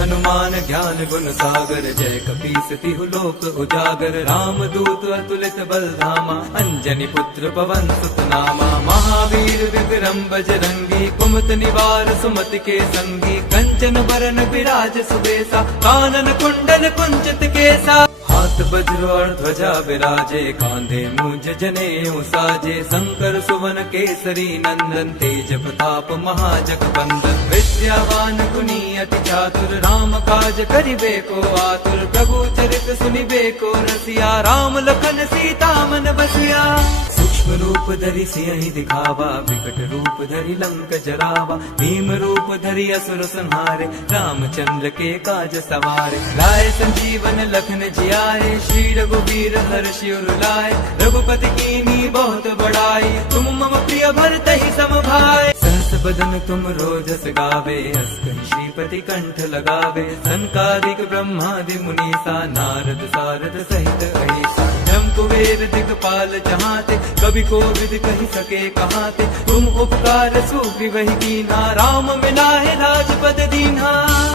हनुमान ज्ञान गुण सागर, जय कपीस तिहु लोक उजागर। राम दूत अतुलित बल धामा, अंजनी पुत्र पवन सुत नामा। महावीर विक्रम बजरंगी, कुमत निवार सुमति के संगी। कंचन बरन विराज सुबेसा, कानन कुंडल कुंचित केसा। हाथ वज्र और ध्वजा विराजे, कांधे मूंज जनेऊ साजे। शंकर सुवन केसरी नंदन, तेज प्रताप महाजगवंदन। विद्यावान गुणी अति चातुर, राम काज करिबे को आतुर। प्रभु चरित सुनिबे को रसिया, राम लखन सीता मन बसिया। सूक्ष्म रूप धरि सियहि दिखावा, विकट रूप धरि लंक जरावा। भीम रूप धरि असुर संहारे, रामचंद्र के काज सवारे। लाए संजीवन लखन जियाए, श्री रघुवीर हर्षि उर लाए। रघुपति कीन्ही बहुत बड़ाई, तुम मम प्रिय भरतहि सम भाई। सहस बदन तुम रोजस गावे, अस कहि श्रीपति कंठ लगावे। सनकादिक ब्रह्मादि मुनीसा, नारद सारद सहित अहिसा। ब्रह्म कुबेर दिक्पाल जहाते, कवि कोविद कहि सके कहाते। तुम उपकार सुग्रीवहि कीन्हा, राम मिलाए राजपद दीन्हा।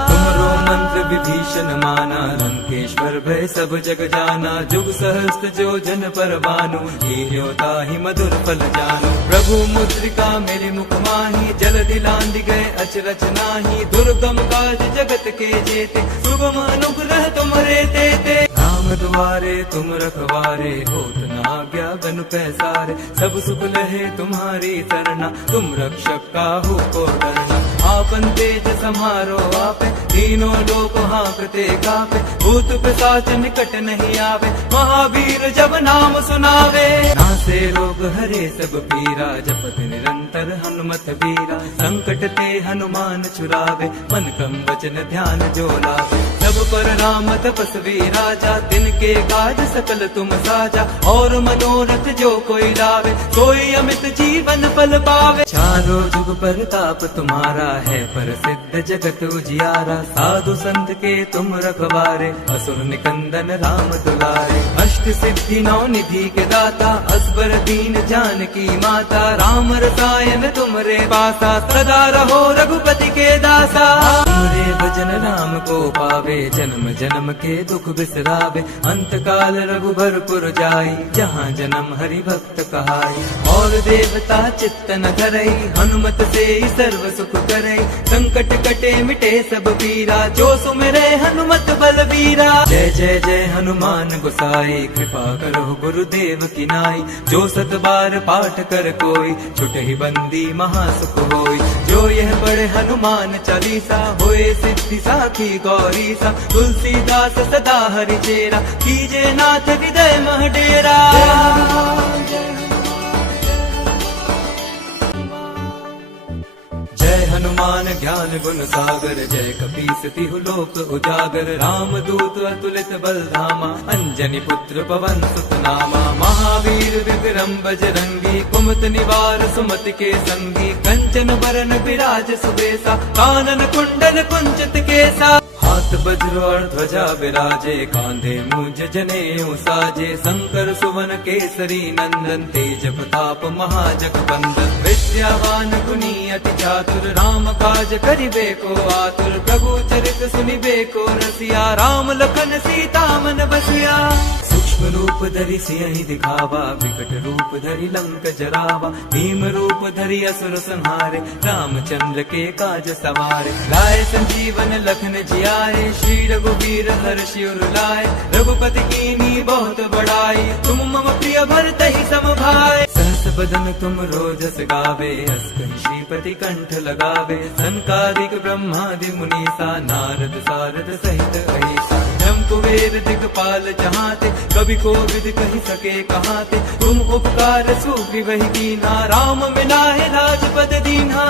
तुमरो मंत्र विभीषण माना, लंकेश्वर भय सब जग जाना। जुग सहस्त्र जो जन पर भानु, लील्यो ताहि मधुर फल जानु। प्रभु मुद्रिका मेरे मुख माही, जल दिलांदि गए अचरज नाही। दुर्गम काज जगत के जेते, सुगम अनुग्रह तुमरे तेते। राम दुआरे तुम रखवारे, होत न आज्ञा बिनु पैसारे। सब सुख लहे तुम्हारी सरना, तुम रक्षक काहू को डरना। आपन तेज समारो आपे, तीनों लोक हाँकते कापे। भूत पिशाच निकट नहीं आवे, महावीर जब नाम सुनावे। नासे रोग हरे सब पीरा, जपत निरंतर हनुमत वीरा। संकट ते हनुमान छुड़ावे, मन क्रम वचन ध्यान जो लावे। सब पर राम तपस्वी राजा, तिनके काज सकल तुम साजा। और मनोरथ जो कोई लावे, सोई अमित जीवन फल पावे। चारों जुग परताप तुम्हारा है, प्रसिद्ध जगत उजियारा। साधु संत के तुम रखवारे, असुर निकंदन राम दुलारे। अष्ट सिद्धि नौ निधि के दाता, असबर दीन जानकी माता। राम रसायन तुमरे पासा, सदा रहो रघुपति के दासा। तुमरे भजन राम को पावे, जन्म जन्म के दुख बिसरावे। अंत काल रघुबर जाई, जहाँ जन्म हरि भक्त कहाई। और देवता चित्त न धरई, हनुमत से सर्व सुख करई। संकट कटे मिटे सब पीरा, जो सुमिरे हनुमत बलबीरा। जय जय जय हनुमान गोसाई, कृपा करो गुरुदेव की नाई। जो सत बार पाठ कर कोई, छुटहि बंदी महासुख होई। जो यह पढ़े हनुमान चालीसा, होए सिद्धि साखी गौरीसा। तुलसीदास सदा हरि चेरा, कीजे नाथ हृदय मह डेरा। जय हनुमान ज्ञान गुण सागर, जय कपीस तिहु लोक उजागर। राम दूत अतुलित बल धामा, अंजनी पुत्र पवन सुत नामा। महावीर विक्रम बजरंगी, कुमत निवार सुमति के संगी। कंचन बरन विराज सुबेसा, कानन कुंडल कुंचित केसा। हाथ वज्र और ध्वजा विराजे, कांधे मूंज जनेऊ साजे। शंकर सुवन केसरी नंदन, तेज प्रताप महाजगवंदन। विद्यावान गुणी अति चातुर, राम काज करिबे को आतुर। प्रभु चरित सुनिबे को रसिया, राम लखन सीता मन बसिया। सूक्ष्म रूप धरि सियहि दिखावा, विकट रूप धरि लंक जरावा। भीम रूप धरि असुर संहारे, रामचंद्र के काज सवारे। लाए संजीवन लखन जियाए, श्री रघुवीर हर्षि उर लाए। रघुपति कीन्ही बहुत बड़ाई, तुम मम प्रिय भरतहि सम भाई। सहस बदन तुम रोजस गावे, अस कहि श्रीपति कंठ लगावे। सनकादिक ब्रह्मादि मुनीसा, नारद सारद सहित अहिसा। ब्रह्म कुबेर दिक्पाल जहाते, कवि कोविद कहि सके कहाते। तुम उपकार सुग्रीवहि कीन्हा, राम मिलाए राजपद दीन्हा।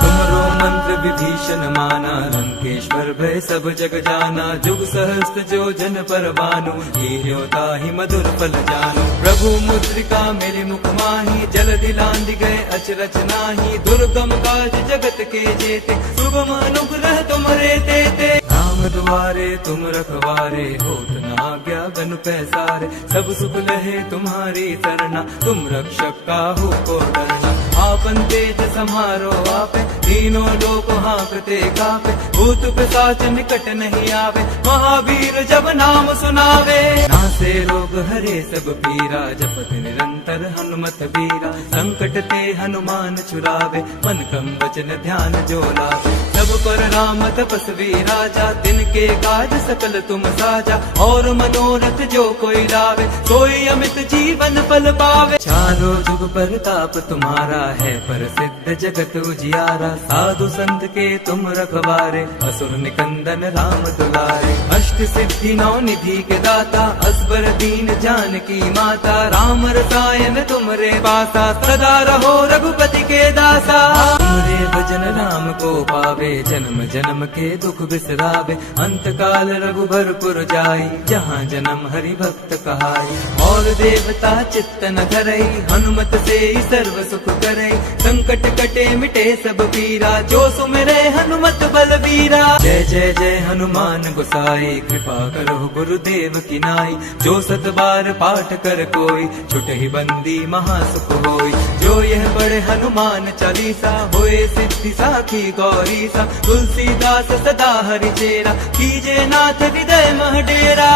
तुमरो मंत्र विभीषण माना, लंकेश्वर भय सब जग जाना। जुग सहस्त्र जो जन पर भानु, लील्यो ताहि मधुर फल जानु। प्रभु मुद्रिका मेरे मुख माही, जल दिलांदि गए अचरज नाही। दुर्गम काज जगत के जेते, सुगम अनुग्रह तुमरे तेते। राम दुआरे तुम रखवारे, होत न आज्ञा बिनु पैसारे। सब सुख लहे तुम्हारी सरना, तुम रक्षक काहू को डरना। आपन तेज समारो आपे, तीनों लोक हाँकते कापे, भूत पिशाच निकट नहीं आवे, महावीर जब नाम सुनावे। नासे रोग हरे सब पीरा, जपत निरंतर हनुमत बीरा, संकट ते हनुमान छुड़ावे, मन क्रम वचन ध्यान जो लावे। सब पर राम तपस्वी राजा, दिन के काज सकल तुम साजा, और मनोरथ जो कोई लावे, सोई अमित जीवन फल पावे। चारों जुग परताप तुम्हारा है, प्रसिद्ध जगत उजियारा, साधु संत के तुम रखवारे, असुर निकंदन राम दुलारे। अष्ट सिद्धि नौ निधि के दाता, असबर दीन जानकी माता, राम रसायन तुमरे पासा, सदा रहो रघुपति के दासा। तुमरे भजन राम को पावे, जन्म जन्म के दुख बिसरावे, अंत काल रघुबरपुर जाई, जहाँ जन्म हरि भक्त कहाई। और देवता चित्त न धरई, हनुमत से ही सर्व सुख करई, संकट कटे मिटे सब पीरा, जो सुमिरे हनुमत बलबीरा। जय जय जय हनुमान गोसाई, कृपा करो गुरुदेव की नाई, जो सत बार पाठ कर कोई, छुटहि बंदी महासुख होई। जो यह पढ़े हनुमान चालीसा, होए सिद्धि साखी गौरी सा, तुलसीदास सदा हरि चेरा, कीजे नाथ हृदय मह डेरा।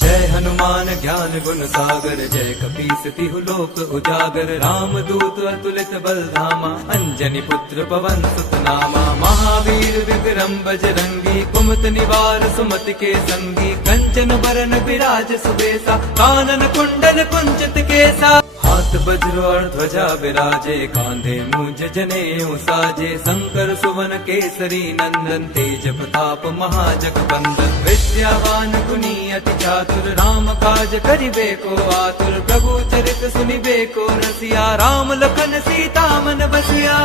जय हनुमान ज्ञान गुण सागर, जय कपीस तिहु लोक उजागर, राम दूत अतुलित बल धामा, अंजनी पुत्र पवन सुत नामा। महावीर विक्रम बजरंगी, कुमत निवार सुमति के संगी, कंचन बरन विराज सुबेसा, कानन कुंडल कुंचित केसा। हाथ वज्र और ध्वजा विराजे, कांधे मुझ जनेऊ साजे, शंकर सुवन केसरी नंदन, तेज प्रताप महाजगबंदन। विद्यावान गुणी अति चातुर, राम काज करिबे को आतुर, प्रभु चरित सुनिबे को रसिया, राम लखन सीता मन बसिया।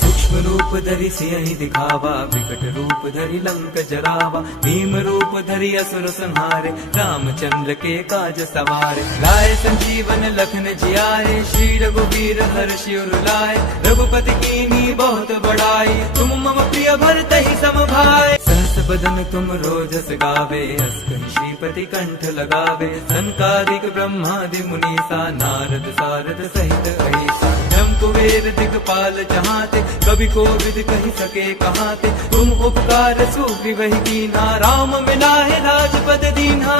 सूक्ष्म रूप धरि सियहि दिखावा, विकट रूप धरि लंक जरावा, भीम रूप धरि असुर संहारे, रामचंद्र के काज सवारे। लाए संजीवन लखन जियाए, श्री रघुवीर हर्षि उर लाए, रघुपति कीन्ही बहुत बड़ाई, तुम मम प्रिय भरतहि सम भाई। सहस बदन तुम रोजस गावे, अस कहि श्रीपति कंठ लगावे, सनकादिक ब्रह्मादि मुनीसा, नारद सारद सहित अहिसा। ब्रह्म कुबेर दिगपाल जहाते, कवि कोविद कहि सके कहाते, तुम उपकार सुग्रीवहि कीन्हा, राम मिलाए राजपद दीन्हा।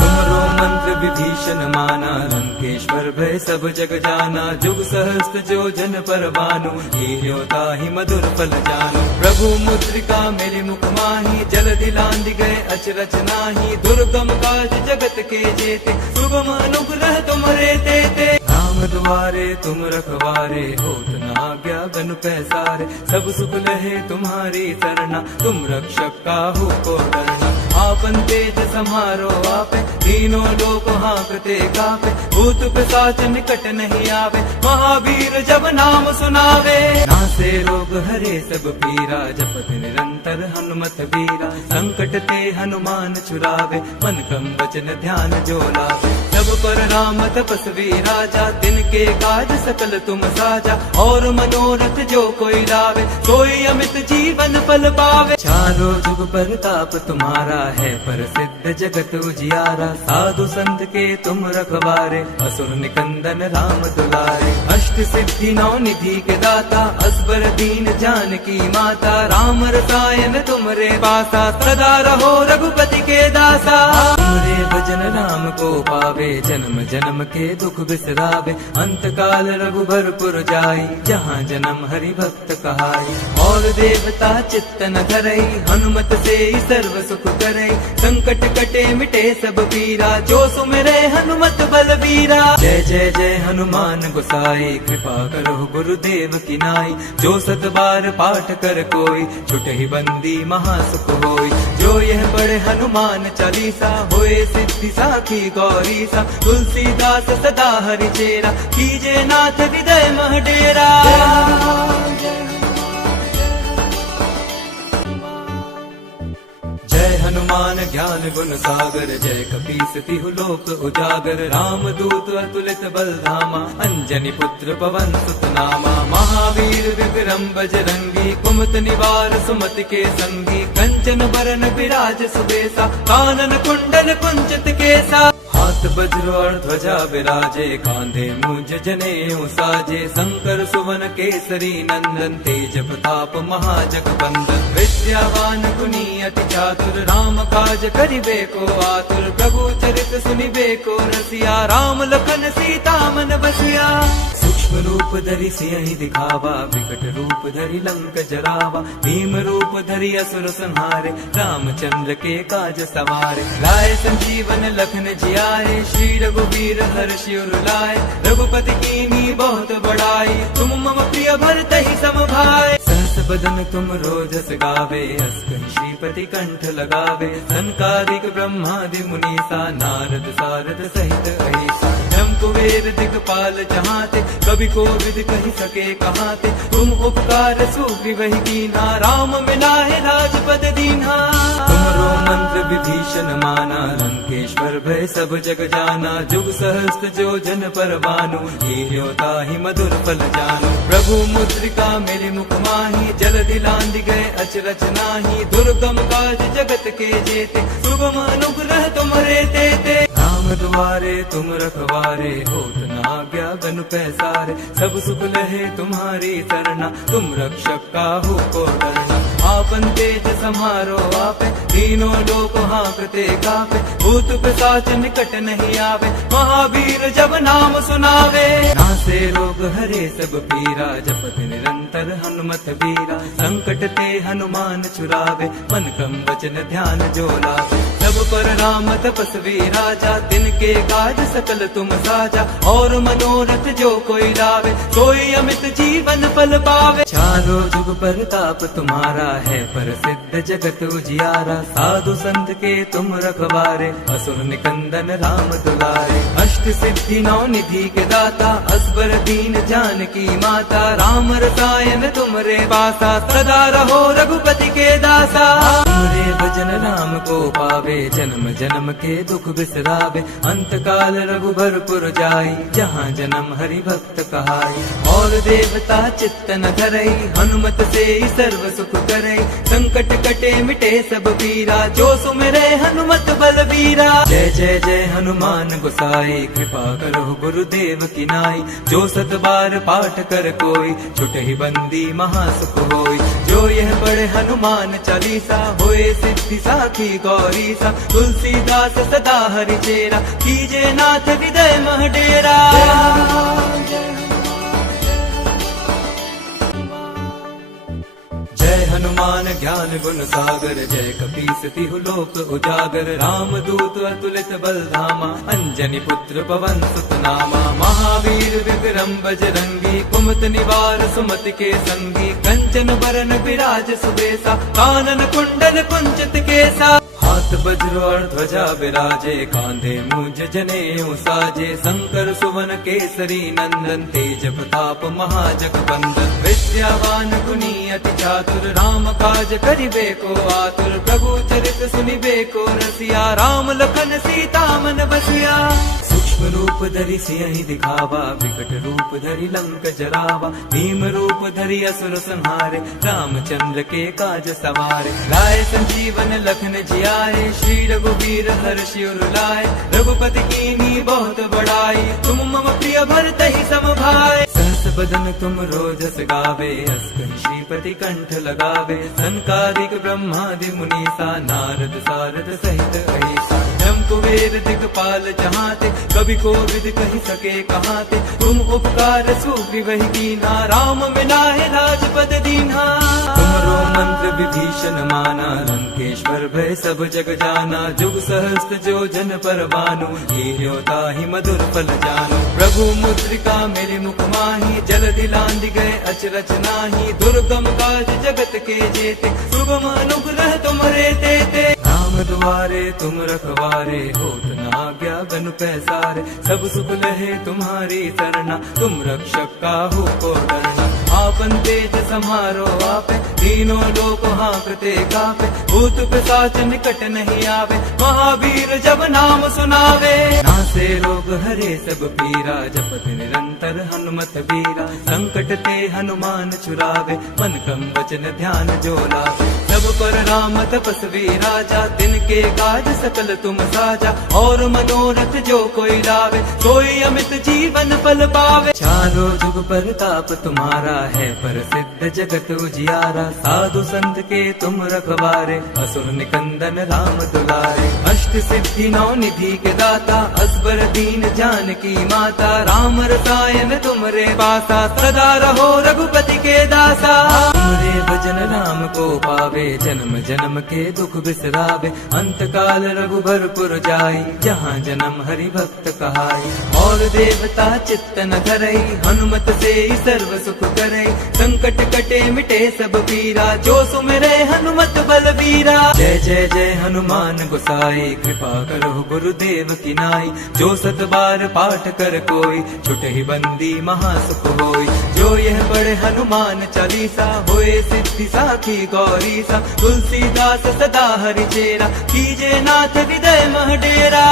तुमरो मंत्र विभीषण माना, लंकेश्वर भय सब जग जाना, जुग सहस्त्र जो जन पर भानु, लील्यो ताहि मधुर फल जानु। प्रभु मुद्रिका मेरे मुख माही, जल दिलांद गए अचरज नाही, दुर्गम काज जगत के जेते, सुगम अनुग्रह तुम्हारे तेते। राम द्वारे तुम रखवारे, होत न आज्ञा बन पैसारे, सब सुख लहे तुम्हारी सरना, तुम रक्षक काहू को डरना। आपन तेज समारो आपे, तीनों लोक हाँकते कापे, भूत पिशाच निकट नहीं आवे, महावीर जब नाम सुनावे। नासे रोग हरे सब पीरा, जपत निरंतर हनुमत बीरा, संकट ते हनुमान छुड़ावे, मन क्रम वचन ध्यान जो लावे। सब पर राम तपस्वी राजा, दिन के काज सकल तुम साजा, और मनोरथ जो कोई लावे, सोई अमित जीवन फल पावे। चारों जुग परताप तुम्हारा है, प्रसिद्ध जगत उजियारा, साधु संत के तुम रखवारे, असुर निकंदन राम दुलारे। अष्ट सिद्धि नौ निधि के दाता, असबर दीन जानकी माता, राम रसायन तुमरे पासा, सदा रहो रघुपति के दासा। तुमरे भजन राम को पावे, जन्म जन्म के दुख बिसरावे, अंत काल रघुबरपुर जाई, जहाँ जन्म हरि भक्त कहाई। और देवता चित्त न धरई, हनुमत से ही सर्व सुख करई, संकट कटे मिटे सब पीरा, जो सुमिरे हनुमत बलबीरा। जय जय जय हनुमान गोसाई, कृपा करो गुरुदेव की नाई, जो सत बार पाठ कर कोई, छुटहि बंदी महासुख होई। जो यह पढ़े हनुमान चालीसा, होए सिद्धि साखी गौरी सा, तुलसीदास सदा हरि चेरा, कीजे नाथ हृदय मह डेरा। जय हनुमान ज्ञान गुण सागर, जय कपीस तिहु लोक उजागर, राम दूत अतुलित बल धामा, अंजनी पुत्र पवन सुत नामा। महावीर विक्रम बजरंगी, कुमत निवार सुमति के संगी, कंचन बरन विराज सुबेसा, कानन कुंडल कुंचित केसा। हाथ वज्र और ध्वजा विराजे, कांधे मुझ जनेऊ साजे। शंकर सुवन केसरी नंदन, तेज प्रताप महाजगबंदन। विद्यावान गुणी अति चातुर, राम काज करिबे को आतुर। प्रभु चरित सुनिबे को रसिया, राम लखन सीता मन बसिया। सूक्ष्म रूप धरि सियहि दिखावा, विकट रूप धरि लंक जरावा। भीम रूप धरि असुर संहारे, रामचंद्र के काज सवारे। लाए संजीवन लखन जियाए, श्री रघुवीर हर्षि उर लाए। रघुपति कीन्ही बहुत बड़ाई, तुम मम प्रिय भरत ही सम भाई। सहस बदन तुम रोजस गावे, अस कहि श्रीपति कंठ लगावे। सनकादिक ब्रह्मादि मुनीसा, नारद सारद सहित अहिसा। ब्रह्म कुबेर दिगपाल जहाते, कवि कोविद कहि सके कहाते। तुम उपकार सुग्रीवहि कीन्हा, राम मिलाए राजपद दीन्हा। तुमरो मंत्र विभीषण माना, लंकेश्वर भय सब जग जाना। जुग सहस्त्र जो जन पर भानु, लील्यो ताहि मधुर फल जानु। प्रभु मुद्रिका मेरे मुख माहि, जलधि लांघि गए अचरज नाहि। दुर्गम काज जगत के जेते, सुगम अनुग्रह तुम्हरे तेते। राम दुआरे तुम रखवारे, होत न आज्ञा बिनु पैसारे। सब सुख लहे तुम्हारी सरना, तुम रक्षक काहू को डरना। आपन तेज समारो आपे, तीनों लोक हाँकते कापे। भूत पिशाच निकट नहीं आवे, महावीर जब नाम सुनावे। नासे रोग हरे सब पीरा, जपत निरंतर हनुमत बीरा। संकट ते हनुमान छुड़ावे, मन क्रम वचन ध्यान जो लावे। सब पर राम तपस्वी राजा, तिनके काज सकल तुम साजा। और मनोरथ जो कोई लावे, सोई अमित जीवन फल पावे। चारों जुग परताप तुम्हारा है, प्रसिद्ध जगत उजियारा। साधु संत के तुम रखवारे, असुर निकंदन राम दुलारे। अष्ट सिद्धि नौ निधि के दाता, असबर दीन जानकी माता। राम रसायन तुमरे पासा, सदा रहो रघुपति के दासा। तुमरे भजन राम को पावे, जन्म जन्म के दुख बिसरावे। अंत काल रघुबरपुर जाई, जहाँ जन्म हरि भक्त कहाई। और देवता चित्त न धरई, हनुमत से सर्व सुख करई। संकट कटे मिटे सब पीरा, जो सुमिरे हनुमत बलबीरा। जय जय जय हनुमान गोसाई, कृपा करो गुरुदेव की नाई। जो सत बार पाठ कर कोई, छुटहि बंदी महासुख होई। जो यह पढ़े हनुमान चालीसा, होए सिद्धि साखी गौरी सा। तुलसीदास सदा हरि चेरा, कीजे नाथ हृदय मह डेरा। जय हनुमान ज्ञान गुण सागर, जय कपीस तिहु लोक उजागर। राम दूत अतुलित बल धामा, अंजनी पुत्र पवन सुत नामा। महावीर विक्रम बजरंगी, कुमत निवार सुमति के संगी। कंचन बरन विराज सुबेसा, कानन कुंडल कुंचित केसा। हाथ वज्र और ध्वजा विराजे, कांधे मुझ जनेऊ साजे। शंकर सुवन केसरी नंदन, तेज प्रताप महाजगबंदन। विद्यावान गुणी अति चातुर, राम काज करिबे को आतुर। प्रभु चरित सुनिबे को रसिया, राम लखन सीता मन बसिया। सूक्ष्म रूप धरि सियहि दिखावा, विकट रूप धरि लंक जरावा। भीम रूप धरि असुर संहारे, रामचंद्र के काज सवारे। लाए संजीवन लखन जियाए, श्री रघुवीर हर्षि उर लाए। रघुपति कीन्ही बहुत बड़ाई, तुम मम प्रिय भरत ही सम भाई। सहस बदन तुम रोजस गावे, अस कहि श्रीपति कंठ लगावे। सनकादिक ब्रह्मादि मुनीसा, नारद सारद सहित अहिसा। ब्रह्म कुबेर दिगपाल जहाते, कवि कोविद कहि सके कहाते। तुम उपकार सुग्रीवहि कीन्हा, राम मिलाए राजपद दीन्हा। तुमरो मंत्र विभीषण माना, लंकेश्वर भय सब जग जाना। जुग सहस्त्र जो जन पर भानु, लील्यो ताहि मधुर फल जानु। प्रभु मुद्रिका मेरे मुख माहि, जलधि लांघि गए अचरज नाहि। दुर्गम काज जगत के जेते, सुगम अनुग्रह तुम्हरे तेते। राम दुआरे तुम रखवारे, होत न आज्ञा बिनु पैसारे। सब सुख लहे तुम्हारी सरना, तुम रक्षक काहू को डरना। आपन तेज समारो आपे, तीनों लोक हाँकते कापे। भूत पिशाच निकट नहीं आवे, महावीर जब नाम सुनावे। नासे रोग हरे सब पीरा, जपत निरंतर हनुमत बीरा। संकट ते हनुमान छुड़ावे, मन क्रम वचन ध्यान जो लावे। सब पर राम तपस्वी राजा, तिनके काज सकल तुम साजा। और मनोरथ जो कोई लावे, सोई अमित जीवन फल पावे। चारों जुग परताप तुम्हारा है, प्रसिद्ध जगत उजियारा। साधु संत के तुम रखवारे, असुर निकंदन राम दुलारे। अष्ट सिद्धि नौ निधि के दाता, असबर दीन जानकी माता। राम रसायन तुमरे पासा, सदा रहो रघुपति के दासा। तुमरे भजन राम को पावे, जन्म जन्म के दुख बिसरावे। अंत काल रघुबरपुर जाई, जहाँ जन्म हरि भक्त कहाई। और देवता चित्त न धरई, हनुमत से सर्व सुख करई। संकट कटे मिटे सब पीरा, जो सुमिरे हनुमत बलबीरा। जय जय जय हनुमान गोसाई, कृपा करो गुरुदेव की नाई। जो सत बार पाठ कर कोई, छुटहि बंदी महासुख होई। जो यह पढ़े हनुमान चालीसा, होए सिद्धि साखी गौरी सा। तुलसीदास सदा हरि चेरा, कीजे नाथ हृदय मह डेरा।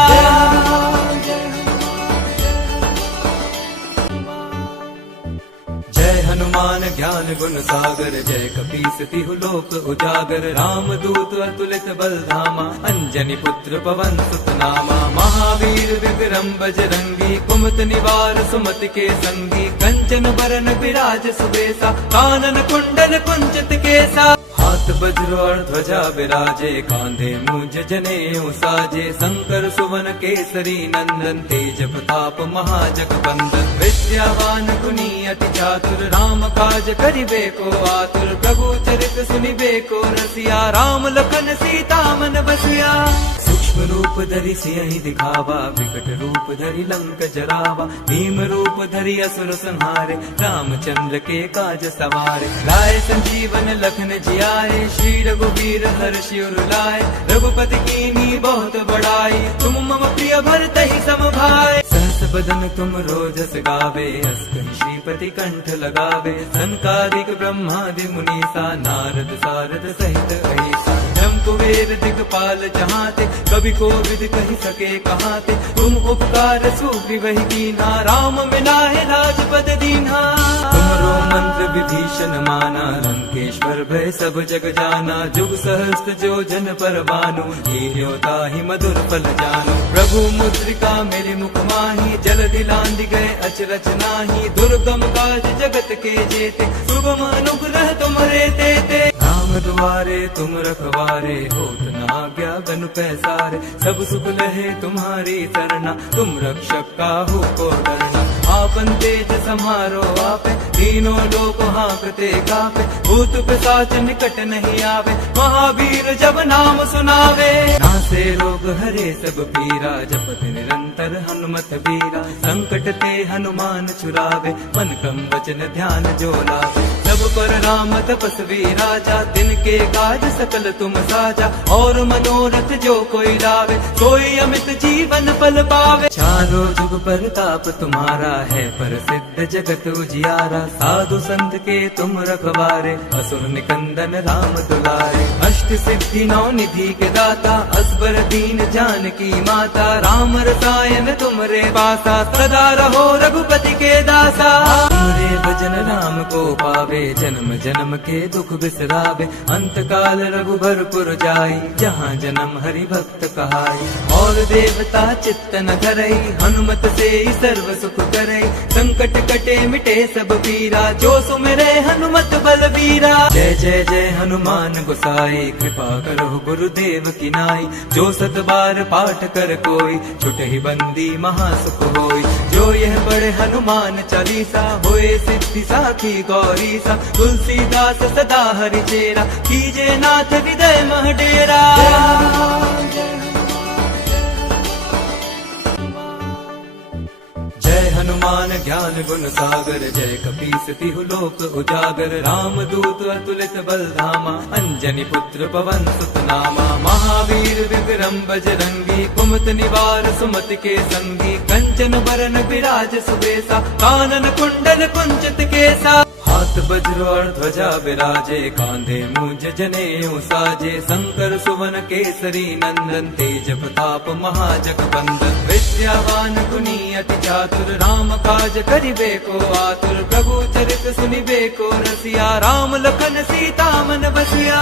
जय हनुमान ज्ञान गुण सागर, जय कपीस तिहु लोक उजागर। राम दूत अतुलित बल धामा, अंजनी पुत्र पवन सुत नामा। महावीर विक्रम बजरंगी, कुमत निवार सुमति के संगी। कंचन बरन विराज सुबेसा, कानन कुंडल कुंचित केसा। हाथ वज्र और ध्वजा विराजे, कांधे मूंज जनेऊ साजे। शंकर सुवन केसरी नंदन, तेज प्रताप महाजगबंदन। विद्यावान गुणी अति चातुर, राम काज करिबे को आतुर। प्रभु चरित सुनिबे को रसिया, राम लखन सीता मन बसिया। सूक्ष्म रूप धरि सियहि दिखावा, विकट रूप धरि लंक जरावा। भीम रूप धरि असुर संहारे, रामचंद्र के काज सवारे। लाए संजीवन लखन जियाए, श्री रघुवीर हर्षि उर लाए। रघुपति कीन्ही बहुत बड़ाई, तुम मम प्रिय भरतहि सम भाई। सहस बदन तुम रोजस गावे, अस कहि श्रीपति कंठ लगावे। सनकादिक ब्रह्मादि मुनीसा, नारद सारद सहित अहिसा। ब्रह्म कुबेर दिगपाल जहाते, कवि कोविद कहि सके कहाते। तुम उपकार सुग्रीवहि कीन्हा, राम मिलाए राजपद दीन्हा। तुमरो मंत्र विभीषण माना, लंकेश्वर भय सब जग जाना। जुग सहस्त्र जो जन पर भानु, लील्यो ताहि मधुर फल जानु। प्रभु मुद्रिका मेरे मुख माही, जल दिलांदि गए अचरज नाही। दुर्गम काज जगत के जेते, सुगम अनुग्रह तुमरे तेते। राम दुआरे तुम रखवारे, होत न आज्ञा बन पैसारे। सब सुख लहे तुम्हारी सरना, तुम रक्षक काहू को डरना। आपन तेज समारो आपे, तीनों लोक हांकते कापे। भूत पिशाच निकट नहीं आवे, महावीर जब नाम सुनावे। नासे रोग हरे सब पीरा, जपत निरंतर हनुमत बीरा। संकट ते हनुमान छुड़ावे, मन क्रम वचन ध्यान जो लावे। सब पर राम तपस्वी राजा, तिनके काज सकल तुम साजा। और मनोरथ जो कोई लावे, सोई अमित जीवन फल पावे। चारों जुग परताप तुम्हारा है, प्रसिद्ध जगत उजियारा। साधु संत के तुम रखवारे, असुर निकंदन राम दुलारे। अष्ट सिद्धि नौ निधि के दाता, असबर दीन जानकी माता। राम रसायन तुमरे पासा, सदा रहो रघुपति के दासा। तुमरे भजन राम को पावे, जन्म जन्म के दुख बिसरावे। अंत काल रघुबरपुर जाई, जहाँ जन्म हरि भक्त कहाई। और देवता चित्त न धरई, हनुमत से सर्व सुख करई। संकट कटे मिटे सब पीरा, जो सुमिरे हनुमत बलबीरा। जय जय जय हनुमान गोसाई, कृपा करो गुरुदेव की नाई। जो सत बार पाठ कर कोई, छुटहि बंदी महासुख होई। जो यह पढ़े हनुमान चालीसा, होए सिद्धि साखी गौरी सा। तुलसीदास सदा हरि चेरा, कीजे नाथ हृदय मह डेरा। जय हनुमान ज्ञान गुण सागर, जय कपीस तिहु लोक उजागर। राम दूत अतुलित बल धामा, अंजनी पुत्र पवन सुत नामा। महावीर विक्रम बजरंगी, कुमत निवार सुमति के संगी। कंचन बरन विराज सुबेसा, कानन कुंडल कुंचित केसा। हाथ वज्र और ध्वजा विराजे, कांधे मूंज जनेऊ साजे। शंकर सुवन केसरी नंदन, तेज प्रताप महाजगबंदन। विद्यावान गुणी अति चातुर, राम काज करिबे को आतुर। प्रभु चरित सुनिबे को रसिया, राम लखन सीता मन बसिया।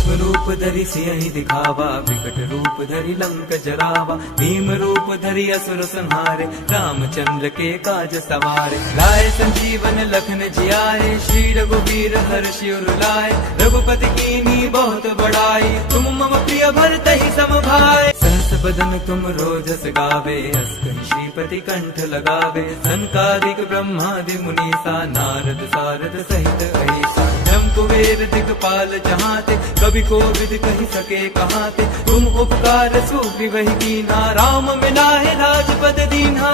भस्म रूप धरि सियहि दिखावा, विकट रूप धरि लंक जरावा। भीम रूप धरि असुर संहारे, रामचंद्र के काज सवारे। लाए संजीवन लखन जियाए, श्री रघुवीर हर्षि उर लाए। रघुपति कीन्ही बहुत बड़ाई, तुम मम प्रिय भरतहि सम भाई। सहस बदन तुम रोजस गावे, अस कहि श्रीपति कंठ लगावे। सनकादिक ब्रह्मादि मुनीसा, नारद सारद सहित अहिसा। ब्रह्म कुबेर दिक्पाल जहाते, कवि कोविद कहि सके कहाते। तुम उपकार सुग्रीवहि कीन्हा, राम मिलाए राजपद दीन्हा।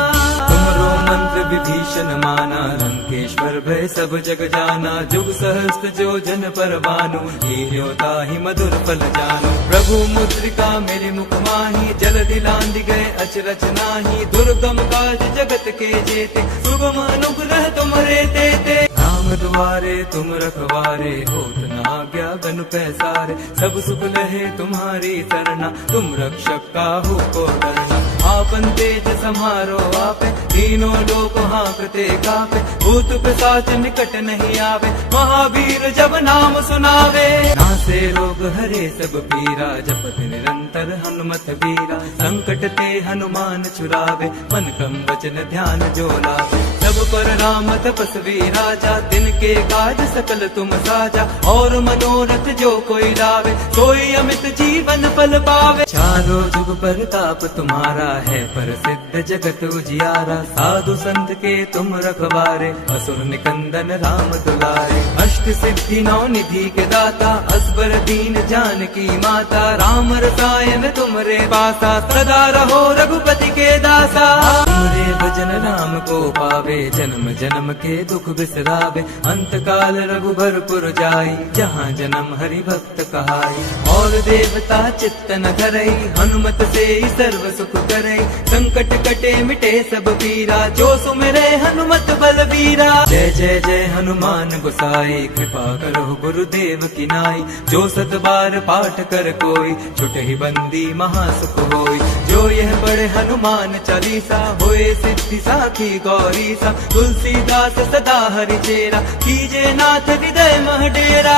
तुमरो मंत्र विभीषण माना, लंकेश्वर भय सब जग जाना। जुग सहस्त्र जो जन पर भानु, लील्यो ताहि मधुर फल जानु। प्रभु मुद्रिका मेरे मुख माही, जल दिलांदि गए अचरज नाही। दुर्गम काज जगत के जेते, सुगम अनुग्रह तुम्हारे तेते। राम दुआरे तुम रखवारे, होत न आज्ञा बन पैसारे। सब सुख लहे तुम्हारी सरना, तुम रक्षक काहू को डरना। आपन तेज समारो आपे, तीनों लोक हांकते कापे। भूत पिशाच निकट नहीं आवे, महावीर जब नाम सुनावे। नासे रोग हरे सब पीरा, जपत निरंतर हनुमत बीरा। संकट ते हनुमान छुड़ावे, मन क्रम वचन ध्यान जो लावे। सब पर राम तपस्वी राजा, दिन के काज सकल तुम साजा। और मनोरथ जो कोई लावे, सोई अमित जीवन फल पावे। चारों जुग परताप तुम्हारा है, प्रसिद्ध जगत उजियारा। साधु संत के तुम रखवारे, असुर निकंदन राम दुलारे। अष्ट सिद्धि नौ निधि के दाता, असबर दीन जानकी माता। राम रसायन तुमरे पासा, सदा रहो रघुपति के दासा। तुमरे भजन राम को पावे, जन्म जन्म के दुख बिसरावे। अंत काल रघुबरपुर जाई, जहाँ जन्म हरि भक्त कहाई। और देवता चित्त न धरई, हनुमत से ही सर्व सुख करई। संकट कटे मिटे सब पीरा, जो सुमिरे हनुमत बलबीरा। जय जय जय हनुमान गोसाई, कृपा करो गुरुदेव की नाई। जो सत बार पाठ कर कोई, छुटे ही बंदी महासुख होई। जो यह पढ़े हनुमान चालीसा, होए सिद्धि साखी गौरी सा। तुलसीदास सदा हरि चेरा, कीजे नाथ हृदय मह डेरा।